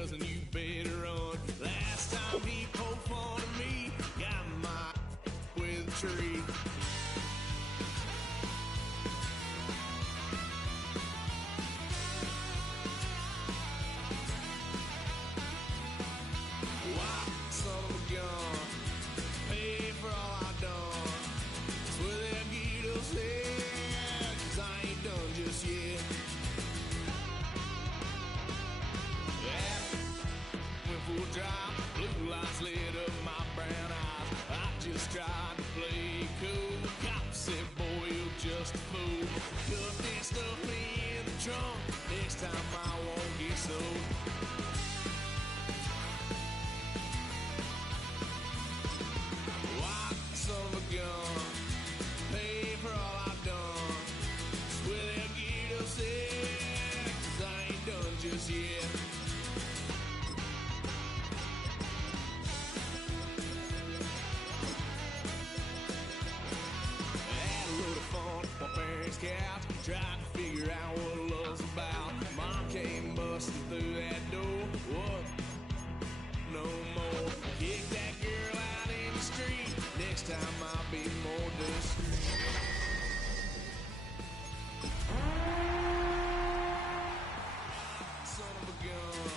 cousin, you better run. Last time he poked fun of me, got my with a tree. Why, son of a gun, pay for all I done. Swear they'll get us there, 'cause I ain't done just yet. Full drive, blue lights lit up my brown eyes. I just tried to play cool. Cop said, boy, you're just a fool. Cuffed and stuffed me in the trunk. Next time I won't get sold. Why, son of a gun, pay for all I've done. Swear they'll get us there, 'cause I ain't done just yet. My parents' couch, tried to figure out what love's about. Mom came busting through that door. What? No more. Kick that girl out in the street. Next time I'll be more discreet. Son of a gun,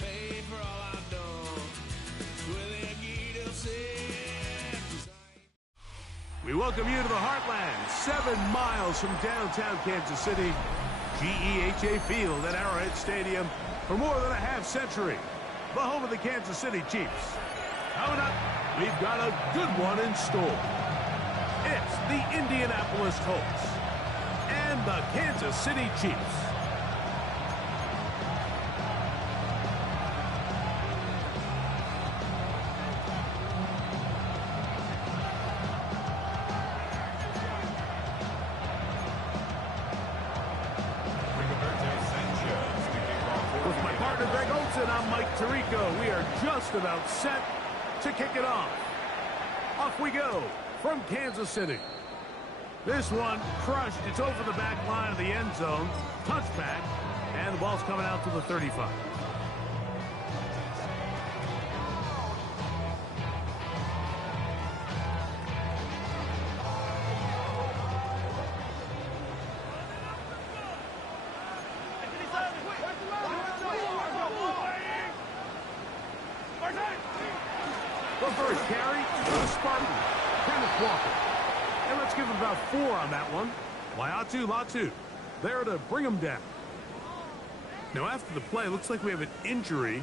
pay for all I've done. Swear they'll get upset. We welcome you to the Heartland, 7 miles from downtown Kansas City, GEHA Field at Arrowhead Stadium for more than a half-century, the home of the Kansas City Chiefs. Coming up, we've got a good one in store. It's the Indianapolis Colts and the Kansas City Chiefs. I'm Mike Tirico. We are just about set to kick it off. Off we go from Kansas City. This one crushed. It's over the back line of the end zone. Touchback. And the ball's coming out to the 35. The first carry for the Spartan, Kenneth Walker. And let's give him about 4 on that one. Latu, there to bring him down. Now after the play, looks like we have an injury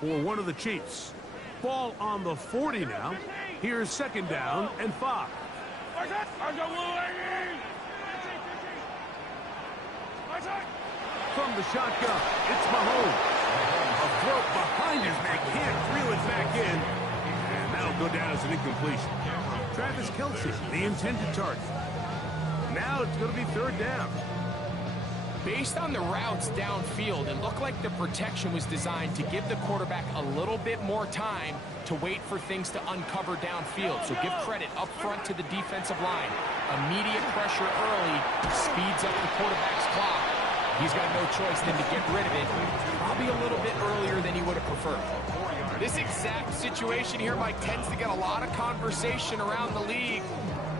for one of the Chiefs. Ball on the 40 now. Here's 2nd down and 5. From the shotgun, it's Mahomes. A throw behind his man, can't reel it back in. And that'll go down as an incompletion. Travis Kelce, the intended target. Now it's going to be 3rd down. Based on the routes downfield, it looked like the protection was designed to give the quarterback a little bit more time to wait for things to uncover downfield. So give credit up front to the defensive line. Immediate pressure early speeds up the quarterback's clock. He's got no choice than to get rid of it, probably a little bit earlier than he would have preferred. This exact situation here, Mike, tends to get a lot of conversation around the league.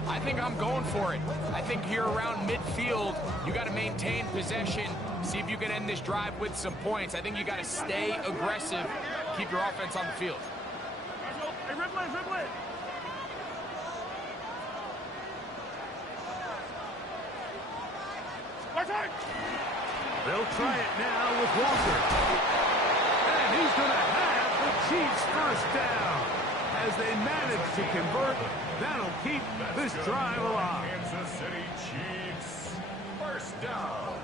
I think I'm going for it. I think here around midfield, you got to maintain possession, see if you can end this drive with some points. I think you got to stay aggressive, keep your offense on the field. Hey, dribble it. They'll try it now with Walker. And he's going to have the Chiefs' 1st down. As they manage to convert, that'll keep this drive alive. Kansas City Chiefs, 1st down.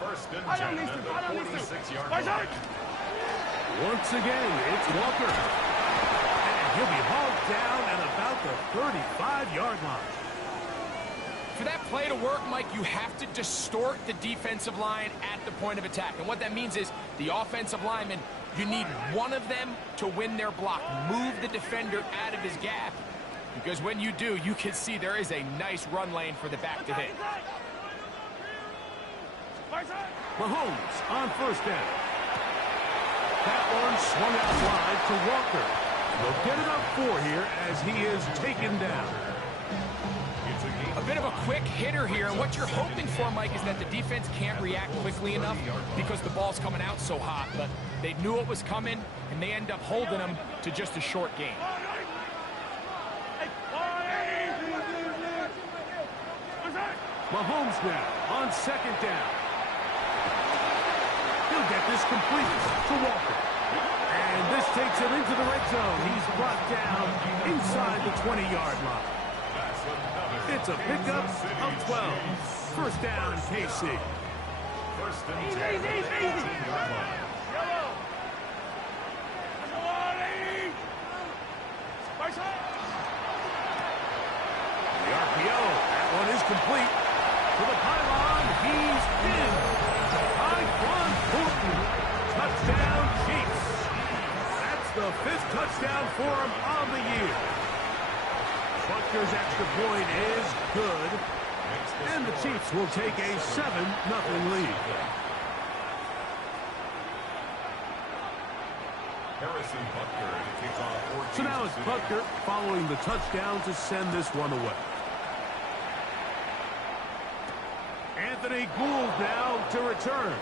1st and 10 at the 46-yard line. Once again, it's Walker. And he'll be hauled down at about the 35-yard line. For that play to work, Mike, you have to distort the defensive line at the point of attack. And what that means is the offensive lineman, you need one of them to win their block. Move the defender out of his gap. Because when you do, you can see there is a nice run lane for the back to hit. Mahomes on 1st down. That one swung out wide to Walker. They'll get it up 4 here as he is taken down. A bit of a quick hitter here, and what you're hoping for, Mike, is that the defense can't react quickly enough because the ball's coming out so hot, but they knew it was coming, and they end up holding them to just a short game. Mahomes now on second down. He'll get this complete to Walker. And this takes him into the red zone. He's brought down inside the 20-yard line. It's a pickup of 12. First down, KC. First and 10. The RPO, that one is complete. To the pylon, he's in. Tyquan Thornton. Touchdown, Chiefs. That's the 5th touchdown for him on the year. Butker's extra point is good. And the Chiefs will take a 7-0 lead. Harrison Butker to kick off. So now it's Butker following the touchdown to send this one away. Anthony Gould now to return.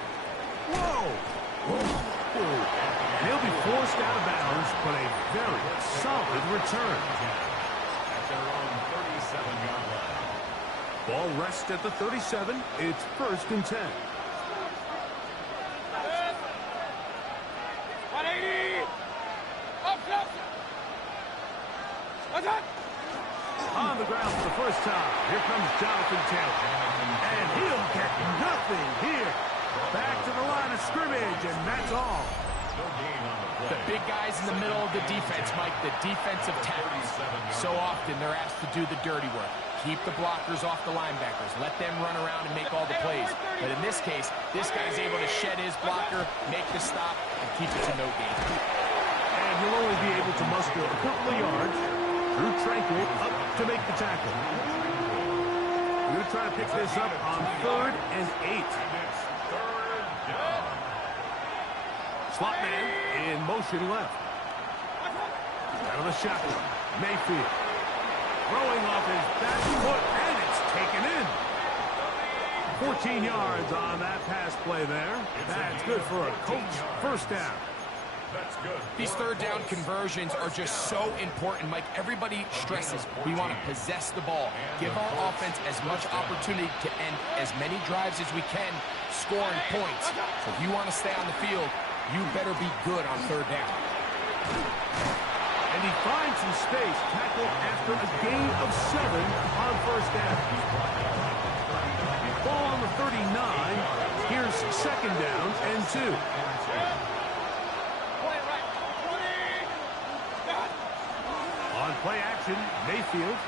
Whoa! And he'll be forced out of bounds, but a very solid return. At their own 37-yard line. Ball rests at the 37. It's 1st and 10. 180! Up! On the ground for the first time. Here comes Jonathan Taylor. And he'll get nothing here. Back to the line of scrimmage, and that's all. No gain on the play. The big guys in the middle of the defense, Mike, the defensive tackles. So often they're asked to do the dirty work. Keep the blockers off the linebackers. Let them run around and make all the plays. But in this case, this guy's able to shed his blocker, make the stop, and keep it to no gain. And he'll only be able to muster a couple of yards. Drew Tranquil up to make the tackle. We're going to try to pick this up on 3rd and 8. Slot man in motion left. Out of the shotgun. Mayfield. Throwing off his back foot, and it's taken in. 14 yards on that pass play there. That's good for a coach. First down. That's good. These third down conversions are just so important, Mike. Everybody stresses we want to possess the ball, give our offense as much opportunity to end as many drives as we can, scoring points. So if you want to stay on the field, you better be good on third down. And he finds some space, tackled after a gain of 7 on first down. Ball on the 39. Here's second down and 2. On play action, Mayfield.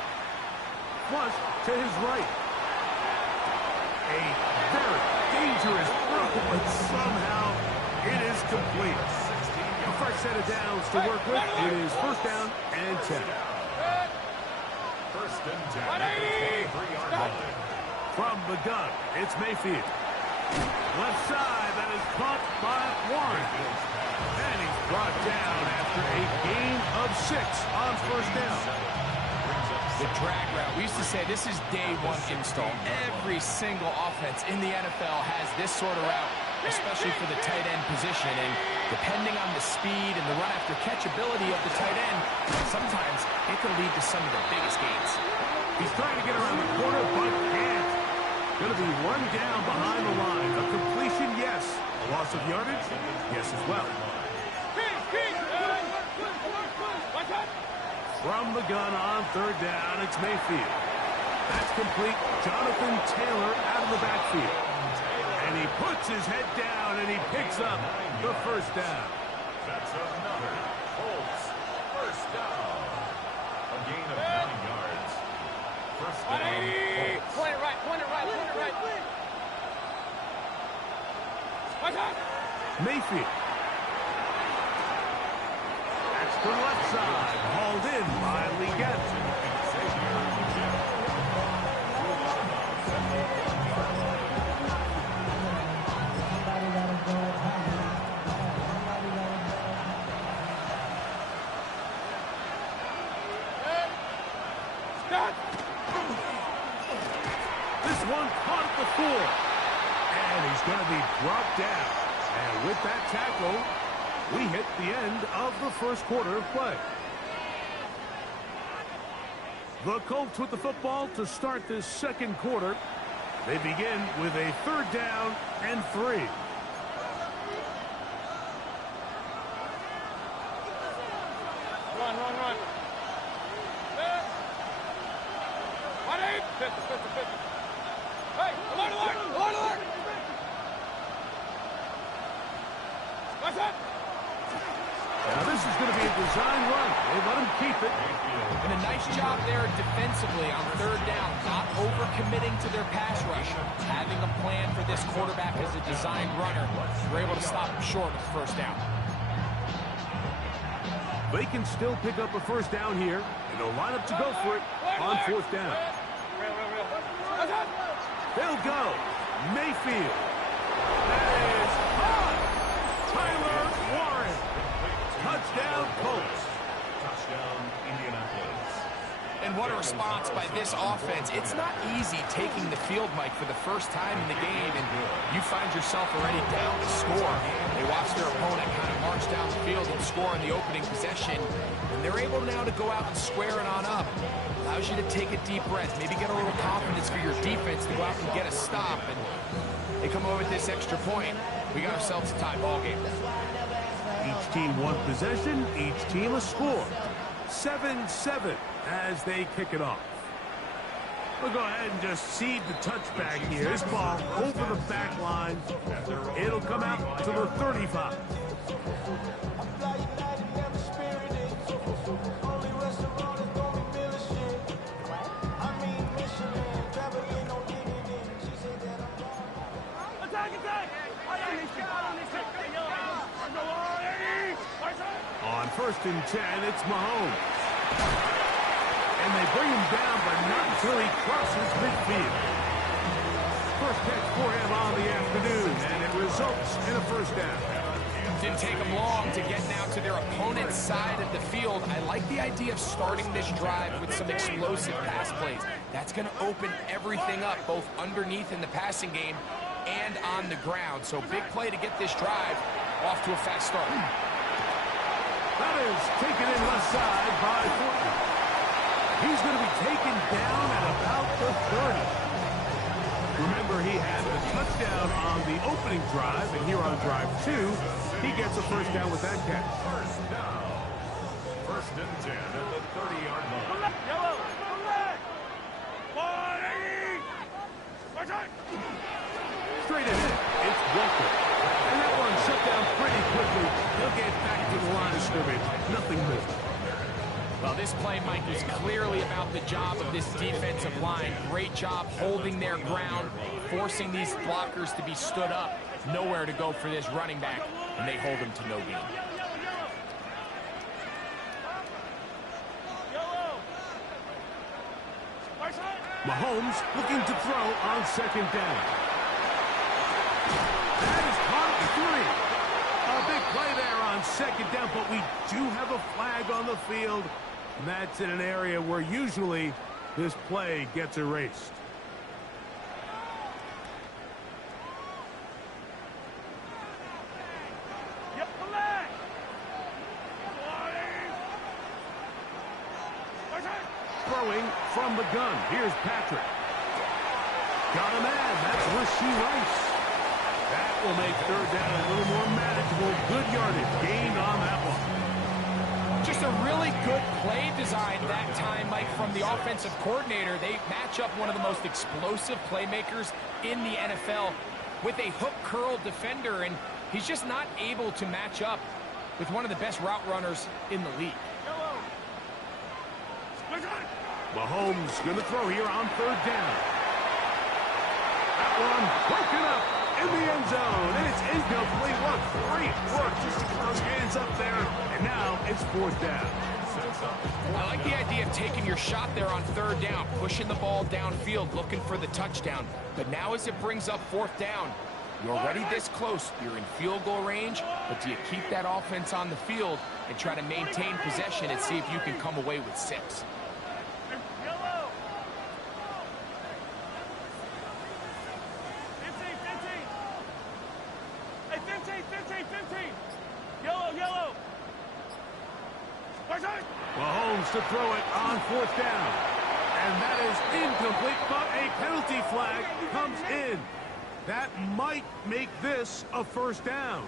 Flush to his right. A very dangerous throw, but somehow it is complete. A fresh set of downs to work with. It is first down and 10. First and 10. 23-yard line. From the gun, it's Mayfield. Left side, that is caught by Warren. And he's brought down after a gain of 6 on first down. The drag route, we used to say this is day one install. Every single offense in the NFL has this sort of route, especially for the tight end position. And depending on the speed and the run after catch ability of the tight end, sometimes it can lead to some of the biggest gains. He's trying to get around the corner, but can't. Going to be run down behind the line. A completion, yes. A loss of yardage, yes as well. From the gun on third down, it's Mayfield. That's complete. Jonathan Taylor out of the backfield. And he puts his head down and he picks up the first down. That's another Colts first down. A gain of 9 yards. First down. Colts. Point it right. Mayfield. That's the left side. Hauled in by Lee Gatson. This one caught at the 4. And he's going to be brought down. And with that tackle, we hit the end of the first quarter of play. The Colts with the football to start this second quarter. They begin with a 3rd down and 3. Run. 50. Hey, alert! What's up? Now this is going to be a design run. They let him keep it. And a nice job there defensively on 3rd down, not overcommitting to their pass rush, having a plan for this quarterback as a design runner. We're able to stop him short of the 1st down. They can still pick up a 1st down here, and they'll line up to go for it on 4th down. They'll go. Mayfield. That is hot. Tyler Warren. Touchdown, Colts. Touchdown, Indianapolis. And what a response by this offense. It's not easy taking the field, Mike, for the first time in the game, and you find yourself already down to score. They watch their opponent kind of march down the field and score in the opening possession, and they're able now to go out and square it on up. Allows you to take a deep breath, maybe get a little confidence for your defense to go out and get a stop, and they come over with this extra point. We got ourselves a tie ball game. Each team one possession, each team a score. 7-7 as they kick it off. We'll go ahead and just seed the touchback here. This ball over the back line. It'll come out to the 35. On 1st and 10, it's Mahomes. And they bring him down, but not until he crosses midfield. First catch for him on the afternoon, and it results in a 1st down. Didn't take them long to get now to their opponent's side of the field. I like the idea of starting this drive with some explosive pass plays. That's going to open everything up, both underneath in the passing game and on the ground. So big play to get this drive off to a fast start. That is taken in left side by Fortner. He's going to be taken down at about the 30. Remember, he had the touchdown on the opening drive, and here on drive 2, he gets a 1st down with that catch. 1st down. 1st and 10 at the 30-yard line. Yellow. Straight ahead, it's Walker. And that one shut down pretty quickly. He'll get back to the line of scrimmage. Nothing more. Well, this play, Mike, is clearly about the job of this defensive line. Great job holding their ground, forcing these blockers to be stood up. Nowhere to go for this running back, and they hold him to no gain. Mahomes looking to throw on 2nd down. That is caught at 3. A big play there on 2nd down, but we do have a flag on the field. And that's in an area where usually this play gets erased. Throwing from the gun. Here's Patrick. Got a man. That's Rasheed Rice. That will make 3rd down a little more manageable. Good yardage gained on that one. Just a really good play design that time, Mike, from the offensive coordinator. They match up one of the most explosive playmakers in the NFL with a hook curl defender, and he's just not able to match up with one of the best route runners in the league. Mahomes going to throw here on 3rd down. That one broken up in the end zone, and it's incomplete. What great work just to get those hands up there, and now it's 4th down. I like the idea of taking your shot there on 3rd down, pushing the ball downfield, looking for the touchdown. But now as it brings up 4th down, you're already this close. You're in field goal range, but do you keep that offense on the field and try to maintain possession and see if you can come away with 6? Mahomes to throw it on 4th down. And that is incomplete, but a penalty flag comes in. That might make this a 1st down.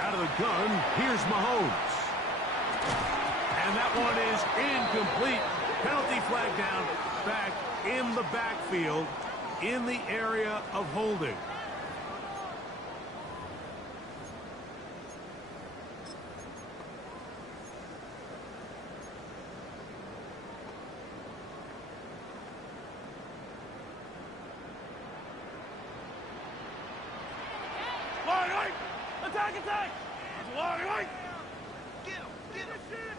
Out of the gun, here's Mahomes. And that one is incomplete. Penalty flag down, back in the backfield, in the area of holding. Attack, attack! Long right! Get him! Get him!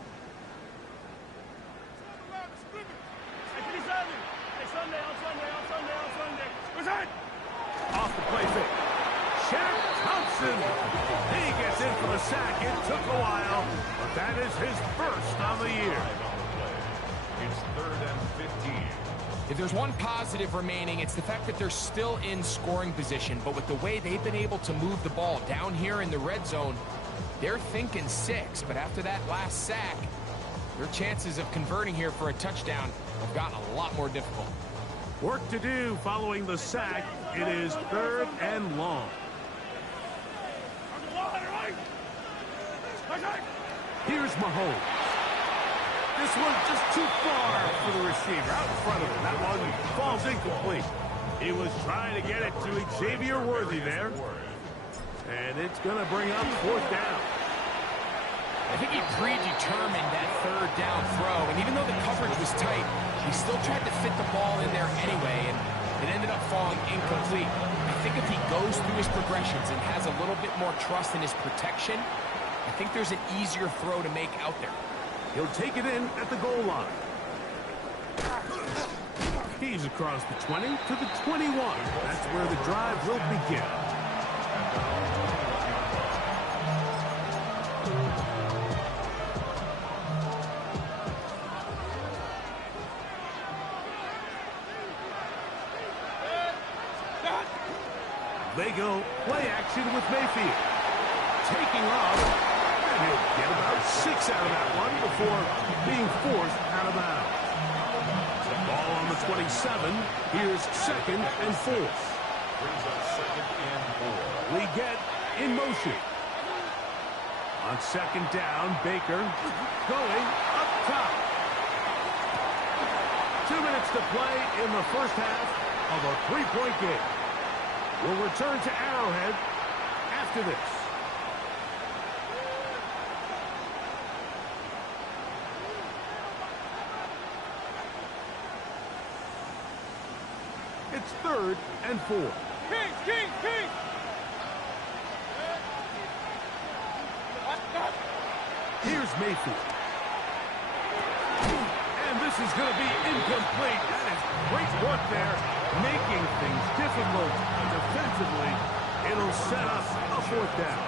Hey, 57! Hey, Sunday, on Sunday, on Sunday, on Sunday. Where's that? Off the play fake. Shaq Thompson. He gets in for the sack. It took a while, but that is his 1st on the year. It's 3rd and 15. If there's one positive remaining, it's the fact that they're still in scoring position. But with the way they've been able to move the ball down here in the red zone, they're thinking 6. But after that last sack, their chances of converting here for a touchdown have gotten a lot more difficult. Work to do following the sack. It is 3rd and long. Here's Mahomes. This one's just too far for the receiver, out in front of him. That one falls incomplete. He was trying to get it to Xavier Worthy there. And it's going to bring up 4th down. I think he predetermined that 3rd down throw, and even though the coverage was tight, he still tried to fit the ball in there anyway, and it ended up falling incomplete. I think if he goes through his progressions and has a little bit more trust in his protection, I think there's an easier throw to make out there. He'll take it in at the goal line. He's across the 20 to the 21. That's where the drive will begin. They go play action with Mayfield. Taking off, and he'll get about 6 out of that one before being forced out of bounds. The ball on the 27. Here's 2nd and 4. Brings up 2nd and 4. We get in motion. On 2nd down, Baker going up top. 2 minutes to play in the 1st half of a 3-point game. We'll return to Arrowhead after this. It's 3rd and 4. King! Here's Mayfield. And this is going to be incomplete. That is great work there, making things difficult defensively. It'll set up a 4th down.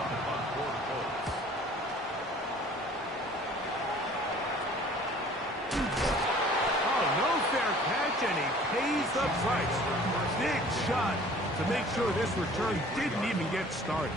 Oh, no fair catch, and he pays the price. Big shot to make sure this return didn't even get started.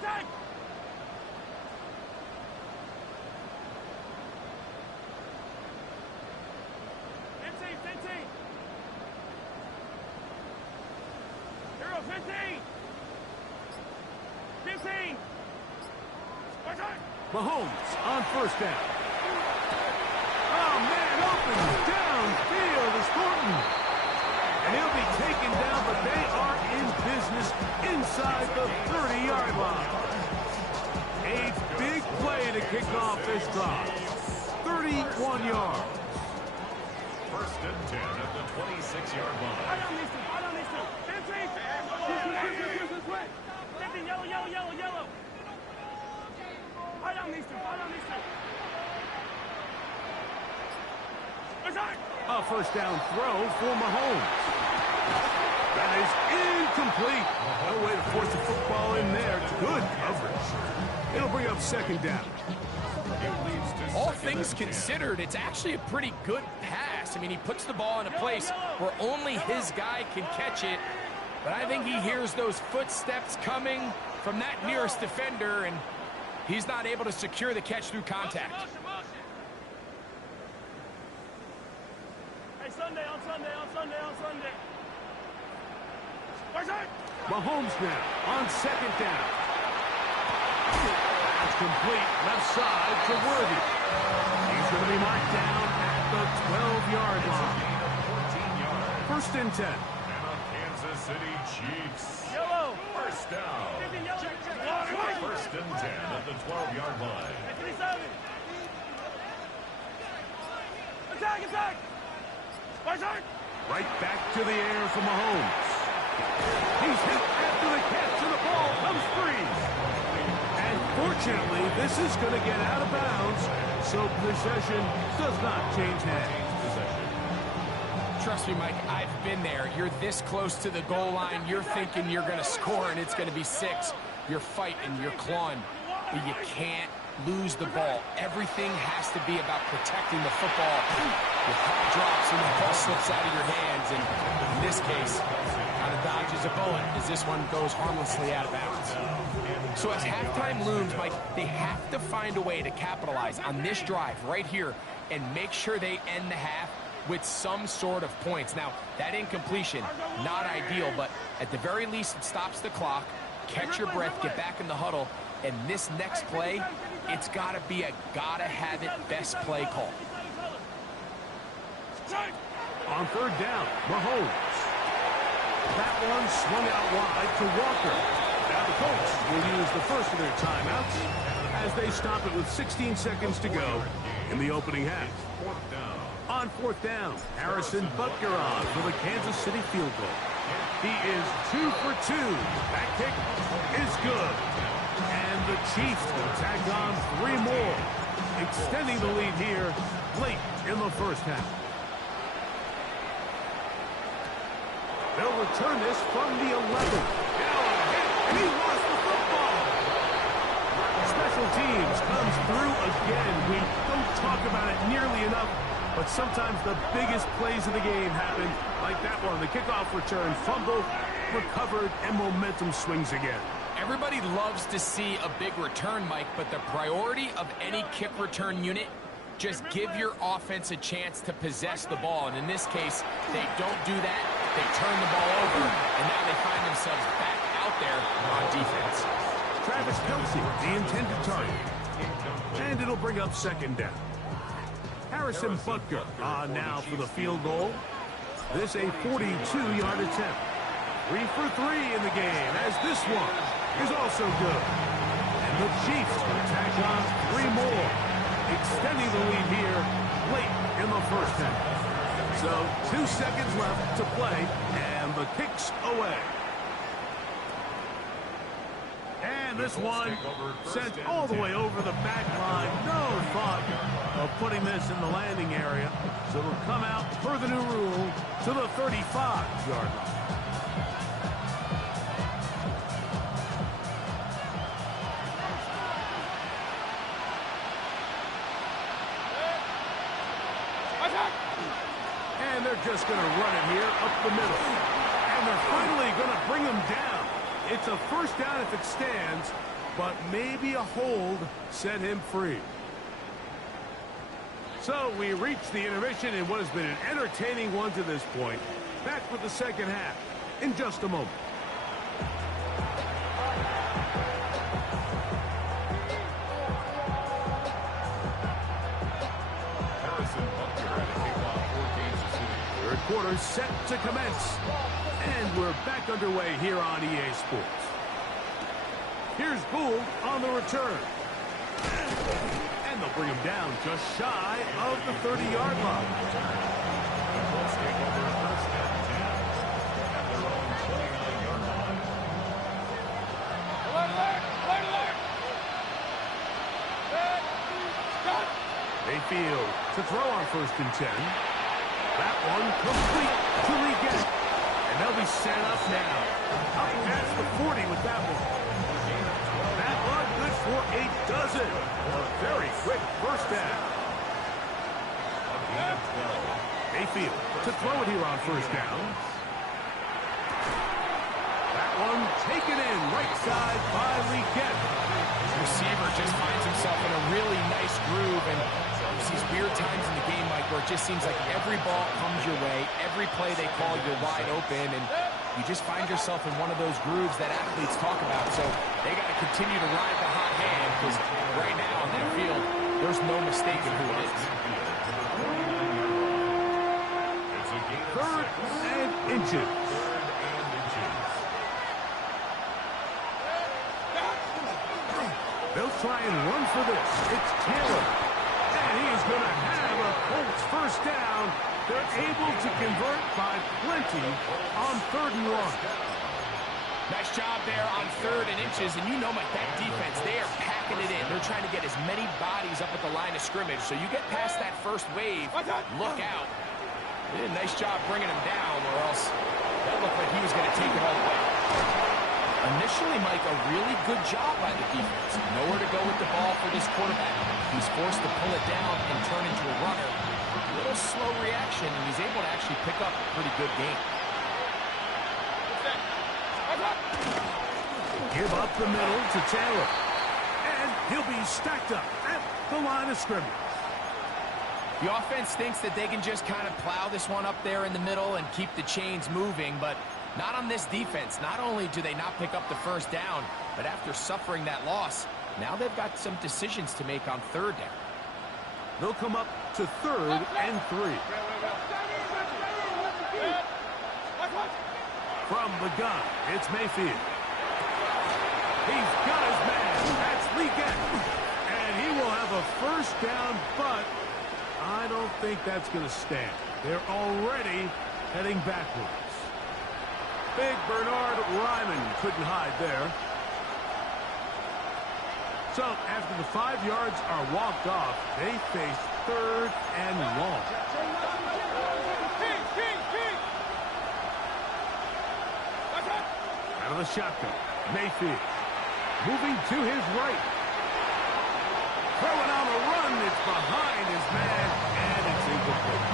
Attack! 15! Hero, 15! Mahomes on 1st down. Oh, man, open downfield is Thornton. And he'll be taken down, but they are in business inside the 30-yard line. A big play to kick off this drive. 31 yards. First and 10 at the 26-yard line. I don't need to. Yellow. I don't need to. A first down throw for Mahomes. That is incomplete. No way to force the football in there. Good coverage. It'll bring up second down. All things considered, it's actually a pretty good pass. I mean, he puts the ball in a place where only his guy can catch it. But I think he hears those footsteps coming from that nearest defender, and he's not able to secure the catch through contact. Hey, Sunday. Mahomes now on second down. That's complete left side to Worthy. He's going to be marked down at the 12-yard line. 14 yards. First and 10. And the Kansas City Chiefs. Yellow. First down. First and 10 at the 12-yard line. Attack! Right back to the air for Mahomes. He's hit after the catch, and the ball comes free. And fortunately, this is going to get out of bounds, so possession does not change hands. Trust me, Mike, I've been there. You're this close to the goal line. You're thinking you're going to score, and it's going to be 6. You're fighting, you're clawing, but you can't lose the ball. Everything has to be about protecting the football. Your heart drops and the ball slips out of your hands, and in this case, kind of dodges a bullet as this one goes harmlessly out of bounds. So as halftime looms, Mike, they have to find a way to capitalize on this drive right here and make sure they end the half with some sort of points. Now, that incompletion, not ideal, but at the very least, it stops the clock. Catch your breath, get back in the huddle, and this next play, it's got to be a gotta-have-it best play call. On third down, Mahomes. That one swung out wide to Walker. Now the Colts will use the first of their timeouts as they stop it with 16 seconds to go in the opening half. On fourth down, Harrison Butker on for the Kansas City field goal. He is 2 for 2. That kick is good. And the Chiefs will tack on 3 more, extending the lead here late in the first half. They'll return this from the 11. And he lost the football. Special teams comes through again. We don't talk about it nearly enough, but sometimes the biggest plays of the game happen, like that one. The kickoff return, fumble, recovered, and momentum swings again. Everybody loves to see a big return, Mike, but the priority of any kick return unit, just give your offense a chance to possess the ball. And in this case, they don't do that. They turn the ball over, and now they find themselves back out there on defense. Travis Kelce, the intended target. And it'll bring up second down. Harrison Butker on now for the field goal. This a 42-yard attempt. 3 for 3 in the game, as this one is also good. And the Chiefs will tack on 3 more, extending the lead here late in the first half. So 2 seconds left to play, and the kick's away. And this one sent all the way over the back line. No thought of putting this in the landing area. So it'll come out per the new rule to the 35-yard line. And they're just going to run it here up the middle. And they're finally going to bring him down. It's a first down if it stands, but maybe a hold set him free. So we reach the intermission in what has been an entertaining one to this point. Back with the second half in just a moment. Third quarter set to commence. And we're back underway here on EA Sports. Here's Gould on the return. bring him down just shy of the 30-yard line. The Colts take over first and 10 at their own 29-yard line. Mayfield to throw on first and 10. That one complete to Regan. And they'll be set up now. Up past the 40 with that one. That one good for a dozen. A very quick first down. Mayfield to throw it here on first down. That one taken in right side by Regan. Receiver just finds himself in a really nice groove, and there's these weird times in the game, Mike, where it just seems like every ball comes your way, every play they call, you're wide open, and you just find yourself in one of those grooves that athletes talk about. So they got to continue to ride the hot hand, because right now on that field, there's no mistaking who it is. Third and inches. They'll try and run for this. It's Taylor. And he's going to have a Colts first down. They're able to convert by plenty on 3rd and 1. Nice job there on 3rd and inches. And you know, Mike, that defense, they are packing it in. They're trying to get as many bodies up at the line of scrimmage. So you get past that first wave, look out. They did a nice job bringing him down, or else that looked like he was going to take it all the way. Initially, Mike, a really good job by the defense. Nowhere to go with the ball for this quarterback. He's forced to pull it down and turn into a runner. A little slow reaction, and he's able to actually pick up a pretty good game. Give up the middle to Taylor. And he'll be stacked up at the line of scrimmage. The offense thinks that they can just kind of plow this one up there in the middle and keep the chains moving, but not on this defense. Not only do they not pick up the first down, but after suffering that loss, now they've got some decisions to make on 3rd down. They'll come up to 3rd and 3. From the gun, it's Mayfield. He's got his man. That's Regan. And he will have a first down, but I don't think that's going to stand. They're already heading backwards. Big Bernard Ryman couldn't hide there. So after the 5 yards are walked off, they face 3rd and long. Out of the shotgun, Mayfield moving to his right. Throwing on the run, it's behind his man, and it's incomplete.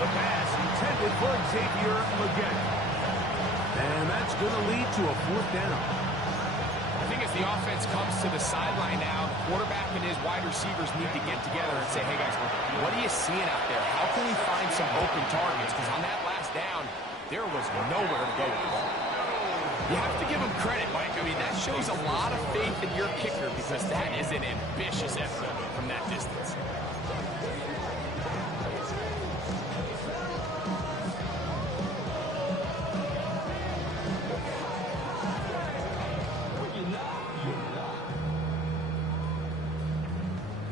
The pass intended for Xavier Legette. And that's going to lead to a 4th down. I think as the offense comes to the sideline now, the quarterback and his wide receivers need to get together and say, hey guys, what are you seeing out there? How can we find some open targets? Because on that last down, there was nowhere to go with the ball. You have to give him credit, Mike. I mean, that shows a lot of faith in your kicker, because that is an ambitious effort from that distance.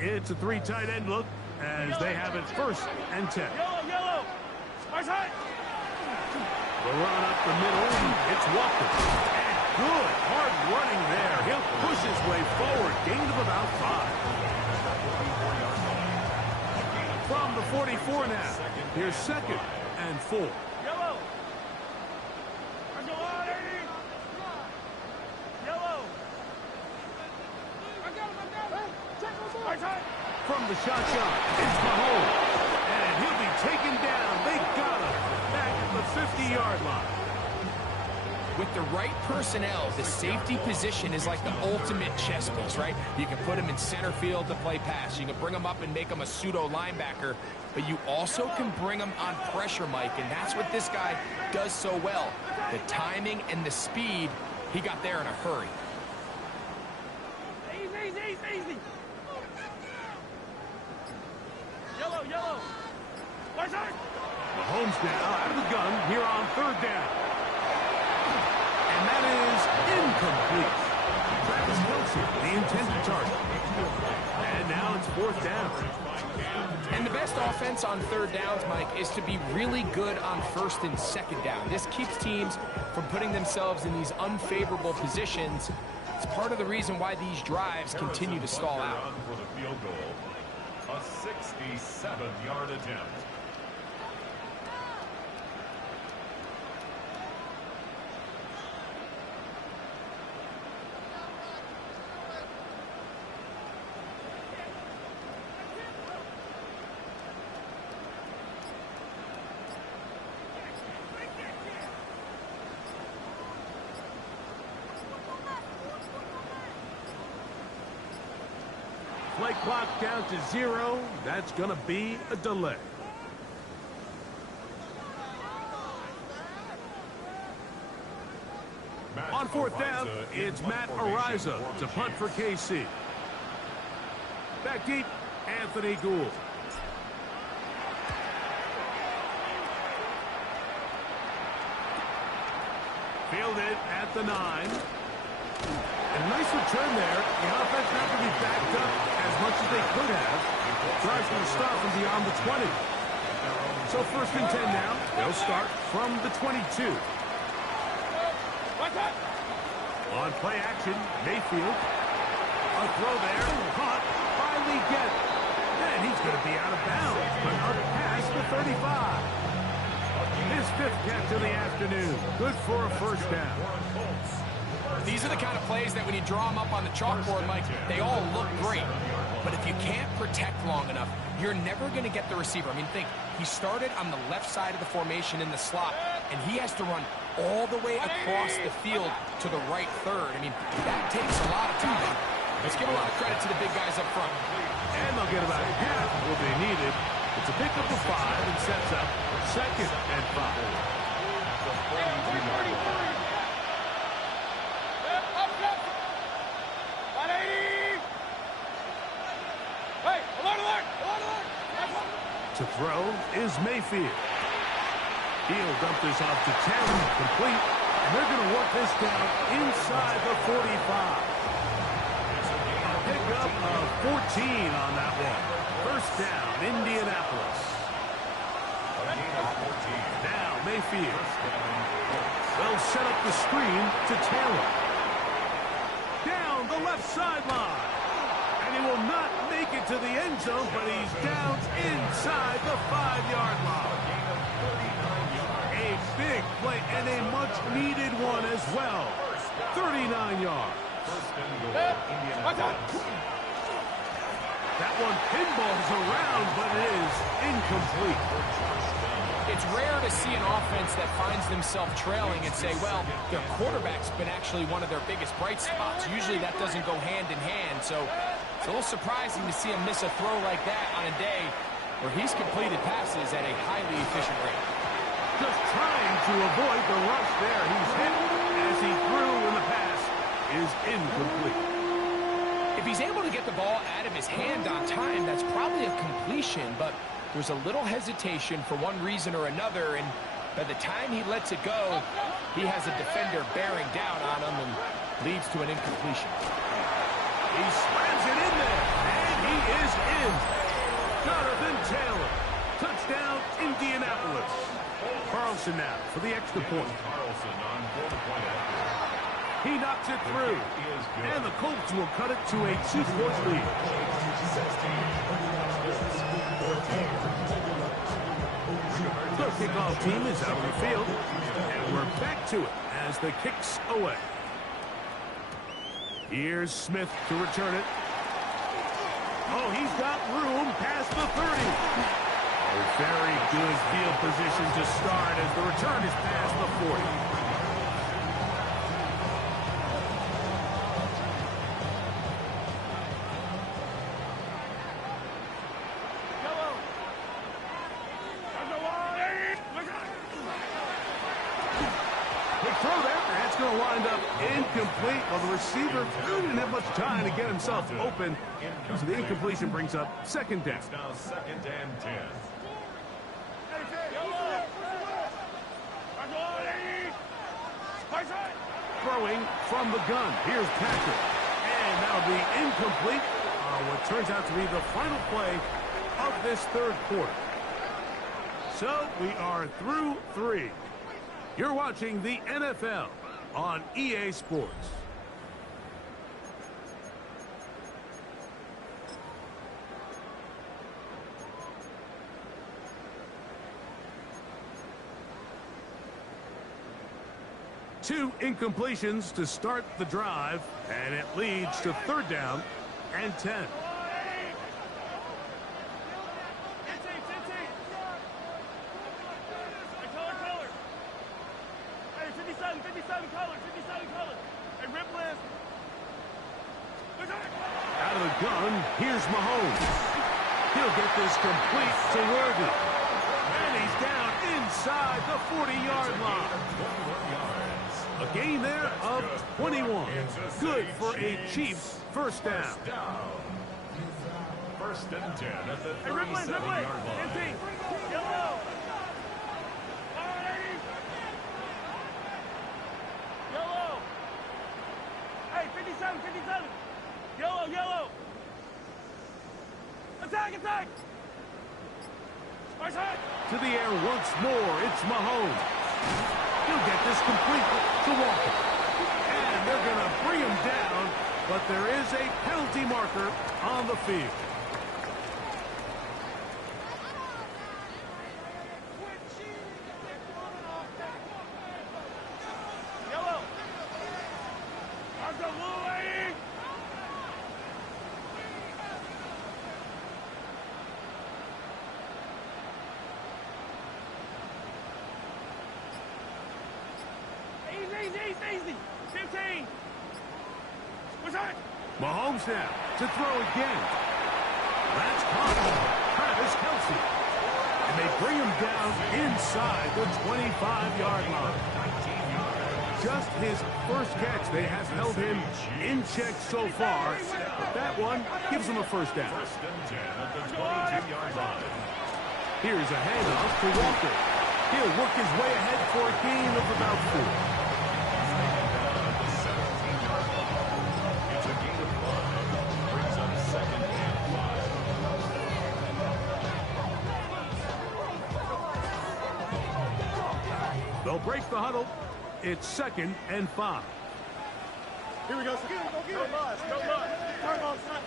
It's a 3 tight end look as they have it 1st and 10. Yellow. Right. The run up the middle. It's Walker. And good hard running there. He'll push his way forward. Gain of about 5. From the 44 now. Here's 2nd and 4. Yellow. Let's go on, Eddie. Yellow. I got him. Right. From the shotgun, it's Mahomes. And he'll be taken down. They got him back at the 50-yard line. With the right personnel, the safety position is like the ultimate chess piece, right? You can put him in center field to play pass. You can bring him up and make him a pseudo linebacker, but you also can bring him on pressure, Mike, and that's what this guy does so well. The timing and the speed, he got there in a hurry. Easy. Yellow. Right side. Mahomes now out of the gun here on 3rd down. And that is incomplete. Travis Kelce, the intended target. And now it's 4th 4th down. And the best offense on 3rd downs, Mike, is to be really good on 1st and 2nd down. This keeps teams from putting themselves in these unfavorable positions. It's part of the reason why these drives continue to stall out. For the field goal, a 67-yard attempt. Play clock down to 0. That's going to be a delay. On 4th down, it's Matt Ariza to punt for KC. Back deep, Anthony Gould. Fielded at the 9. A nice return there. The offense not going to be backed up as much as they could have. Drives going to start from beyond the 20. So 1st and 10 now. They'll start from the 22. On play action, Mayfield. A throw there. Caught by Leggett. And he's going to be out of bounds. But up past the 35. His 5th catch of the afternoon. Good for a 1st down. These are the kind of plays that when you draw them up on the chalkboard, Mike, they all look great. But if you can't protect long enough, you're never going to get the receiver. I mean, think, he started on the left side of the formation in the slot, and he has to run all the way across the field to the right 3rd. I mean, that takes a lot of time. Let's give a lot of credit to the big guys up front. And they'll get about half of what they needed. It's a pickup of 5 and sets up 2nd and 5. To throw is Mayfield. He'll dump this off to 10, complete, and they're going to work this down inside the 45. A pickup of 14 on that one. 1st down, Indianapolis. Now Mayfield. They'll set up the screen to Taylor. Down the left sideline. And he will not make it to the end zone, but he's down inside the 5-yard line. A big play and a much-needed one as well. 39 yards. That one pinballs around, but it is incomplete. It's rare to see an offense that finds themselves trailing and say, well, their quarterback's been actually one of their biggest bright spots. Usually that doesn't go hand in hand, so it's a little surprising to see him miss a throw like that on a day where he's completed passes at a highly efficient rate. Just trying to avoid the rush there. He's hit as he threw, and the pass is incomplete. If he's able to get the ball out of his hand on time, that's probably a completion, but there's a little hesitation for one reason or another, and by the time he lets it go, he has a defender bearing down on him and leads to an incompletion. He slams it in there, and he is in. Jonathan Taylor. Touchdown, Indianapolis. Carlson now for the extra point. He knocks it through, and the Colts will cut it to a 2-point lead. The kickoff team is out on the field, and we're back to it as the kick's away. Here's Smith to return it. Oh, he's got room past the 30. Oh, very good field position to start as the return is past the 40. Incomplete. Well, the receiver didn't have much time to get himself open. So the incompletion brings up 2nd down. It's now 2nd and 10. Throwing from the gun. Here's Patrick. And that'll be incomplete what turns out to be the final play of this third quarter. So we are through 3. You're watching the NFL on EA Sports. Two incompletions to start the drive, and it leads to 3rd down and 10. Hey, 57 color. Hey, rip list. Out of the gun, here's Mahomes. He'll get this complete to Worthy. And he's down inside the 40-yard line. A gain there of 21. Good for a Chiefs first down. 1st and 10 at the 37-yard line. Yellow. Yellow. Hey, 57. Yellow. Attack. To the air once more, it's Mahomes. He'll get this complete to Walker. And they're going to bring him down, but there is a penalty marker on the field. Yellow. I've got blue lady. Easy. 15. What's that? Mahomes now to throw again. That's caught. Travis Kelce. And they bring him down inside the 25-yard line. Just his first catch. They have held him in check so far. But that one gives him a first down. 1st and 10 at the 22-yard line. Here's a handoff to Walker. He'll work his way ahead for a gain of about 4. They'll break the huddle. It's 2nd and 5. Here we go. Go bus. Turn on, son.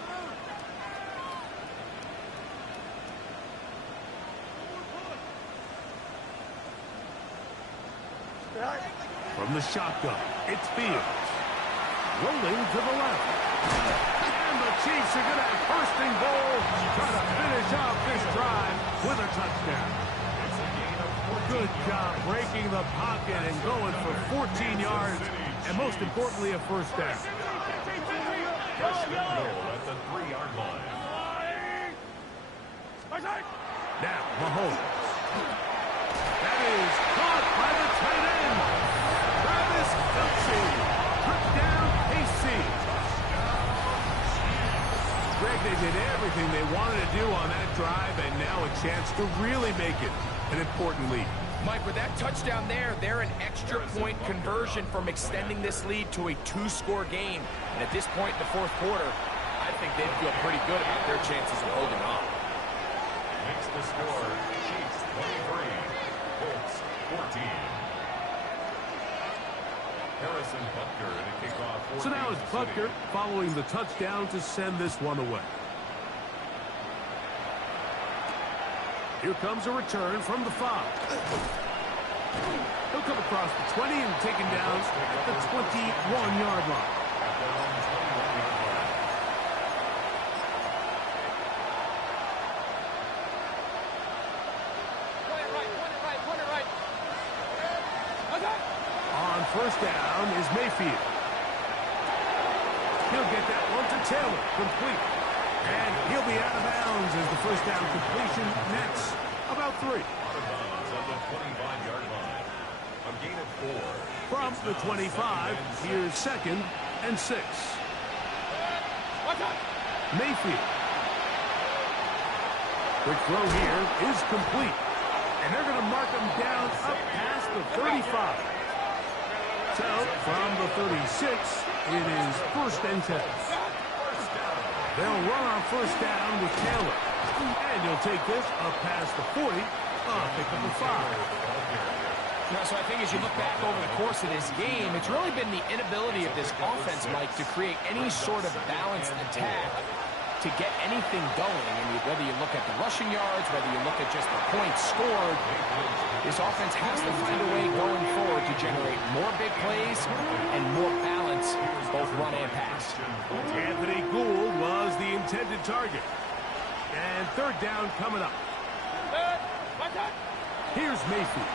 From the shotgun, it's Fields. Rolling to the left. And the Chiefs are going to have 1st and goal. Trying to finish off this drive with a touchdown. Good job breaking the pocket and going for 14 yards. And most importantly, a first down. 1st and goal at the 3-yard line. Now, Mahomes. That is caught by the tight end. Travis Kelce. Touchdown, KC. Greg, they did everything they wanted to do on that drive, and now a chance to really make it an important lead. Mike, with that touchdown there, they're an extra point conversion from extending this lead to a 2-score game. And at this point in the 4th quarter, I think they'd feel pretty good about their chances of holding on. Makes the score Chiefs 23, Colts 14. Harrison Butker to kick off. So now it's Butker following the touchdown to send this one away. Here comes a return from the 5. He'll come across the 20 and taken down at the 21-yard line. On 1st down is Mayfield. He'll get that one to Taylor, complete. And he'll be out of bounds as the first down completion nets about 3. Out of bounds at the 25-yard line. A gain of 4. From the 25, here's 2nd and 6. Mayfield. Quick throw here is complete. And they're going to mark him down up past the 35. So, from the 36, it is 1st and 10. They'll run on first down with Taylor. And he'll take this up past the 40. Pick up a 5. So I think as you look back over the course of this game, it's really been the inability of this offense, Mike, to create any sort of balanced attack to get anything going. I mean, whether you look at the rushing yards, whether you look at just the points scored, this offense has to find a way going forward to generate more big plays and more balance, both run and pass. Anthony Gould was the intended target. And third down coming up. Here's Mayfield.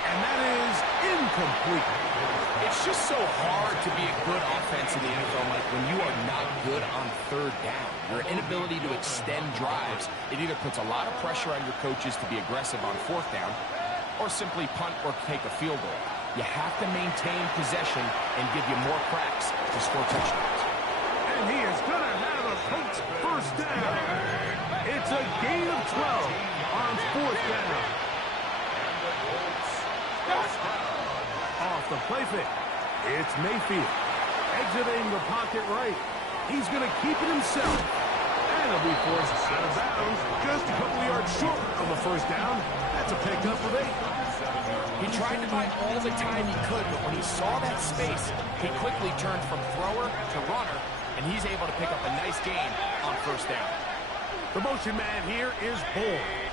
And that is incomplete. It's just so hard to be a good offense in the NFL, Mike, when you are not good on third down. Your inability to extend drives, it either puts a lot of pressure on your coaches to be aggressive on fourth down or simply punt or take a field goal. You have to maintain possession and give you more cracks to score touchdowns. And he is going to have a Colts first down. It's a gain of 12 on fourth down. Off the play fake. It's Mayfield. Exiting the pocket right. He's going to keep it himself. And he'll be forced out of bounds just a couple yards short of a first down. That's a pickup of 8. He tried to buy all the time he could, but when he saw that space, he quickly turned from thrower to runner, and he's able to pick up a nice gain on first down. The motion man here is Bourne.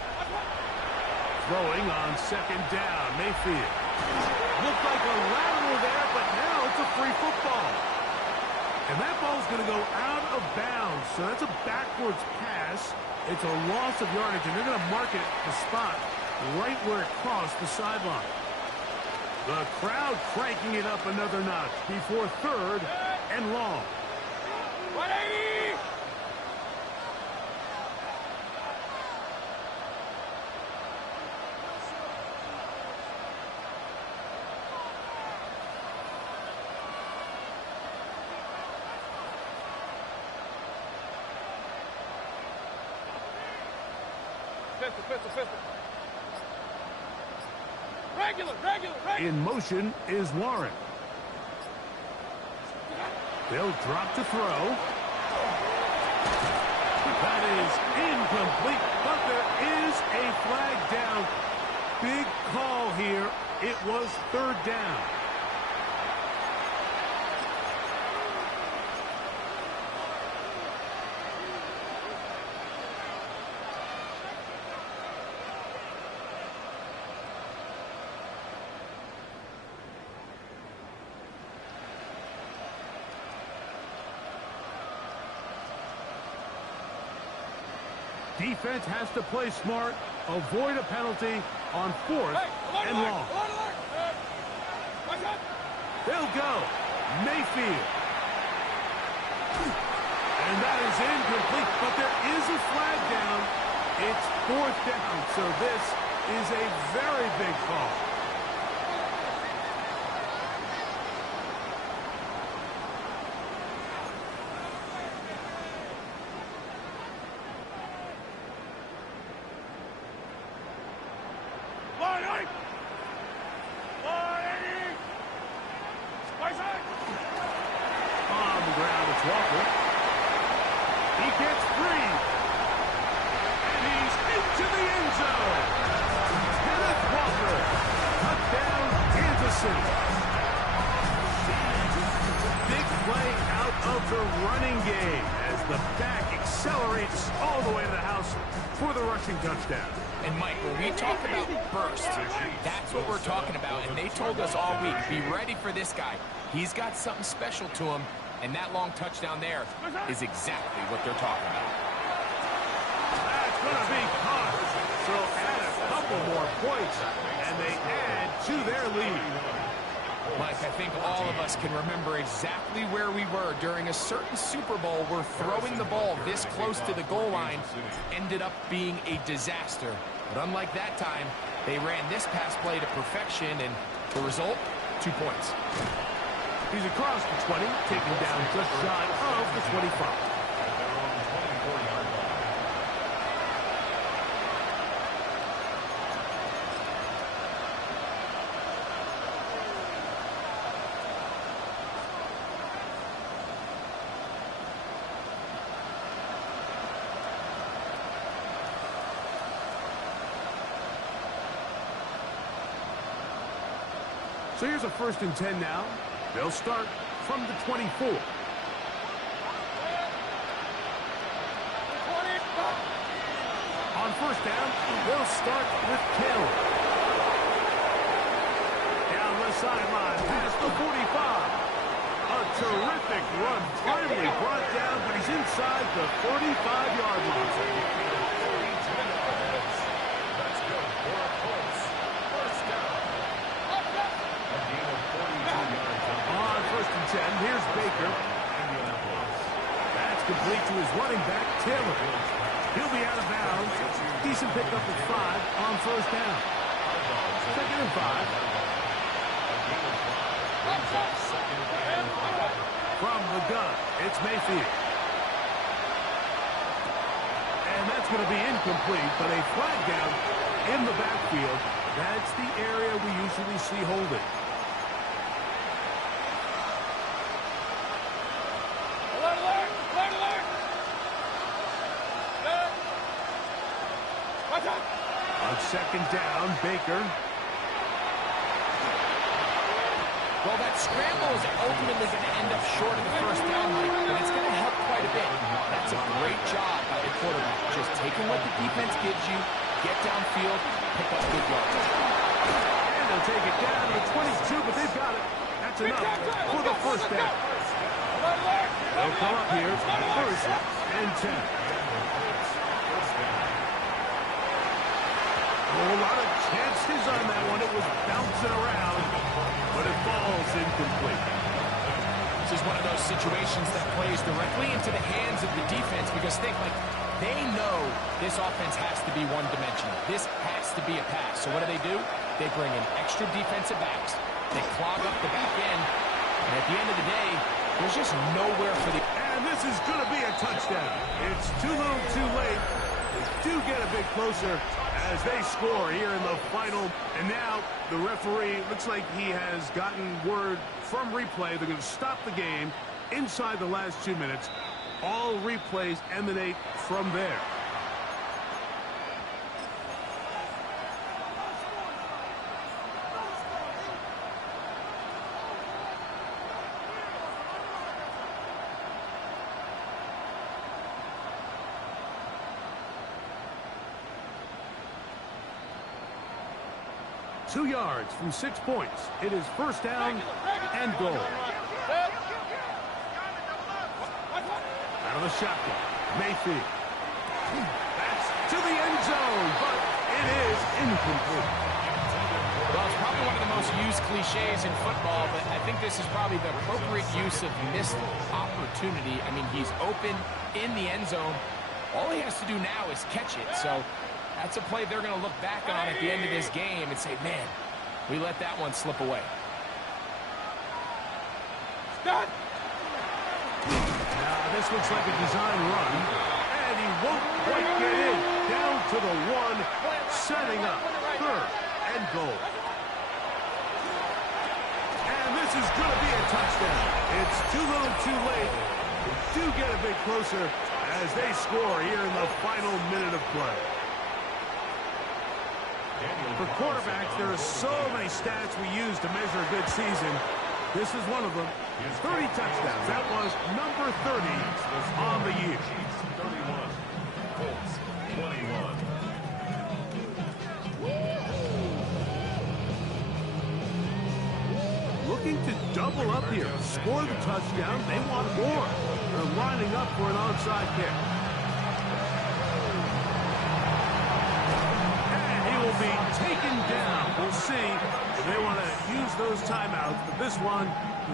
Throwing on second down, Mayfield. Looked like a lateral there, but now it's a free football. And that ball's going to go out of bounds, so that's a backwards pass. It's a loss of yardage, and they're going to mark it the spot right where it crossed the sideline. The crowd cranking it up another notch before third and long. 180! Pistol. Regular. In motion is Warren. They'll drop to throw. That is incomplete, but there is a flag down. Big call here. It was third down. Defense has to play smart, avoid a penalty on fourth and long. They'll go. Mayfield. And that is incomplete, but there is a flag down. It's fourth down, so this is a very big call. Big play out of the running game as the back accelerates all the way to the house for the rushing touchdown. And Mike, when we talk about burst, that's what we're talking about. And they told us all week, be ready for this guy. He's got something special to him, and that long touchdown there is exactly what they're talking about. That's going to be caught. So add a couple more points, and they add to their lead. Mike, I think all of us can remember exactly where we were during a certain Super Bowl where throwing the ball this close to the goal line ended up being a disaster. But unlike that time, they ran this pass play to perfection, and the result, 2 points. He's across the 20, taken down just shy of the 25. So here's a 1st and 10 now. They'll start from the 24. On 1st down, they'll start with Taylor. Down the sideline, past the 45. A terrific run, finally brought down, but he's inside the 45-yard line. That's good for a Colts. First down. A gain of 42 yards. On 1st and 10, here's Baker. That's complete to his running back, Taylor. He'll be out of bounds. Decent pickup of 5 on 1st down. 2nd and 5. From the gun, it's Mayfield. And that's going to be incomplete, but a flag down in the backfield. That's the area we usually see holding. On 2nd down, Baker. Well, that scramble is ultimately going to end up short of the 1st down, but it's going to help quite a bit. That's a great job by the quarterback. Just taking what the defense gives you, get downfield, pick up good yards. And they'll take it down to the 22, but they've got it. That's enough for the 1st down. They'll come up here, 1st and 10. A lot of chances on that one. It was bouncing around, but it falls incomplete. This is one of those situations that plays directly into the hands of the defense because they know this offense has to be one-dimensional. This has to be a pass. So what do? They bring in extra defensive backs. They clog up the back end. And at the end of the day, there's just nowhere for the... And this is going to be a touchdown. It's too little too late. They do get a bit closer as they score here in the final. And now the referee looks like he has gotten word from replay. They're going to stop the game inside the last 2 minutes. All replays emanate from there. Two yards from 6 points. It is 1st down and goal. Out of the shotgun. Mayfield. That's to the end zone, but it is incomplete. Well, it's probably one of the most used cliches in football, but I think this is probably the appropriate use of missed opportunity. I mean, he's open in the end zone. All he has to do now is catch it. So that's a play they're going to look back on at the end of this game and say, man, we let that one slip away. Now, this looks like a design run, and he won't quite get in. Down to the 1, setting up 3rd and goal. And this is going to be a touchdown. It's too little too late. They do get a bit closer as they score here in the final minute of play. For quarterbacks, there are so many stats we use to measure a good season. This is one of them. 30 touchdowns. That was number 30 on the year. 31. Colts 21. Looking to double up here. Score the touchdown. They want more. They're lining up for an onside kick. Will be taken down. We'll see if they want to use those timeouts, but this one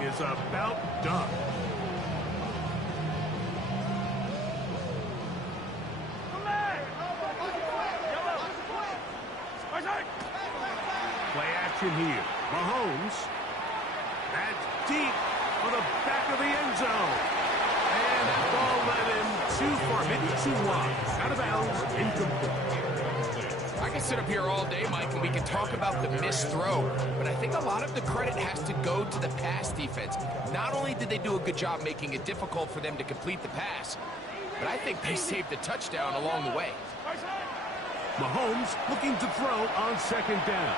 is about done. Play action here. Mahomes. That's deep for the back of the end zone. And that ball led him too far, maybe too wide. Out of bounds, incomplete. I can sit up here all day, Mike, and we can talk about the missed throw, but I think a lot of the credit has to go to the pass defense. Not only did they do a good job making it difficult for them to complete the pass, but I think they saved the touchdown along the way. Mahomes looking to throw on 2nd down.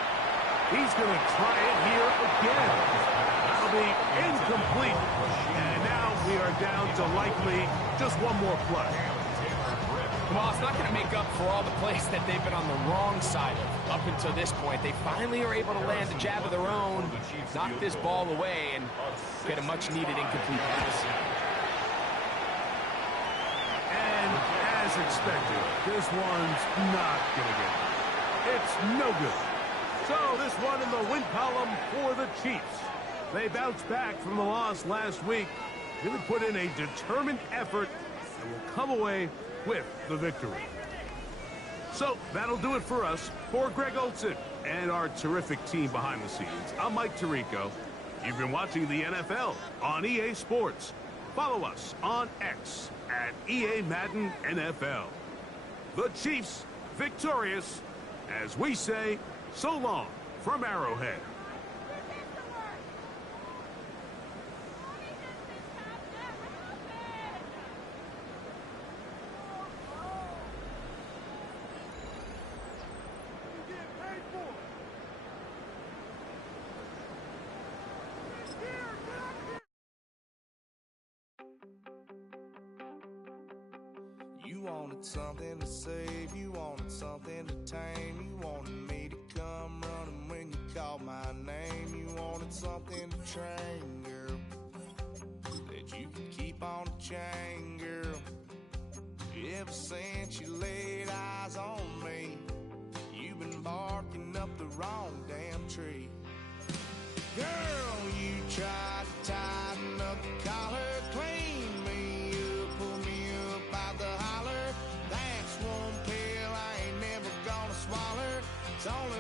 He's going to try it here again. That'll be incomplete. And now we are down to likely just one more play. Well, it's not going to make up for all the plays that they've been on the wrong side of up until this point. They finally are able to land a jab of their own, knock this ball away, and get a much-needed incomplete pass. And as expected, this one's not going to get it. It's no good. So this one in the win column for the Chiefs. They bounced back from the loss last week. Really put in a determined effort and will come away with the victory. So that'll do it for us. For Greg Olson and our terrific team behind the scenes, I'm Mike Tirico. You've been watching the NFL on EA Sports. Follow us on X at EA Madden NFL. The Chiefs victorious, as we say, so long from Arrowhead. You wanted something to save, you wanted something to tame, you wanted me to come running when you called my name, you wanted something to train, girl, that you could keep on the chain, girl. Ever since you laid eyes on me, you've been barking up the wrong damn tree. Girl, you tried to tighten up the collar, clean me up, pull me up out the holler. That's one pill I ain't never gonna swallow. It's only